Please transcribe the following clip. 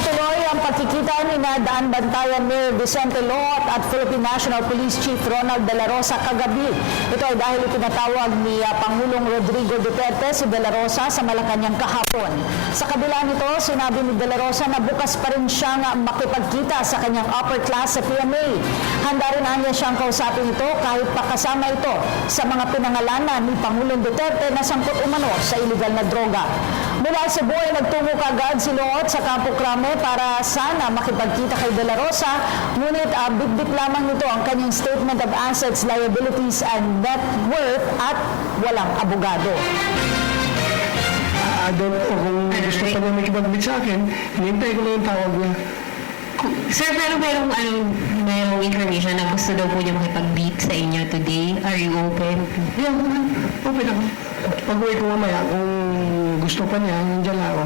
Natuloy ang pagkikita ni Daan Bantayan Mayor Vicente Lot at Philippine National Police Chief Ronald De La Rosa kagabi. Ito ay dahil itinatawag ni Pangulong Rodrigo Duterte si De La Rosa sa Malacanang kahapon. Sa kabila nito, sinabi ni De La Rosa na bukas pa rin siyang makipagkita sa kanyang upper class sa PMA. Handa rin niya siyang kausapin ito kahit pa kasama ito sa mga pinangalanan ni Pangulong Duterte na sangkot umano sa iligal na droga. Mula sa buhay, nagtungo kagad si Lot sa Campo Crame para sana makipagkita kay De La Rosa, ngunit bit-bit lamang nito ang kanyang statement of assets, liabilities, and net worth at walang abogado. Doon po, kung gusto pa niya makipagbit sa akin, hinintay ko lang yung tawag niya. Sir, pero merong information na gusto daw po niya makipag-beat sa inyo today. Are you open? Yeah, open ako. Pag-uwi ko mamaya, kung gusto pa niya, nandiyan lang ako.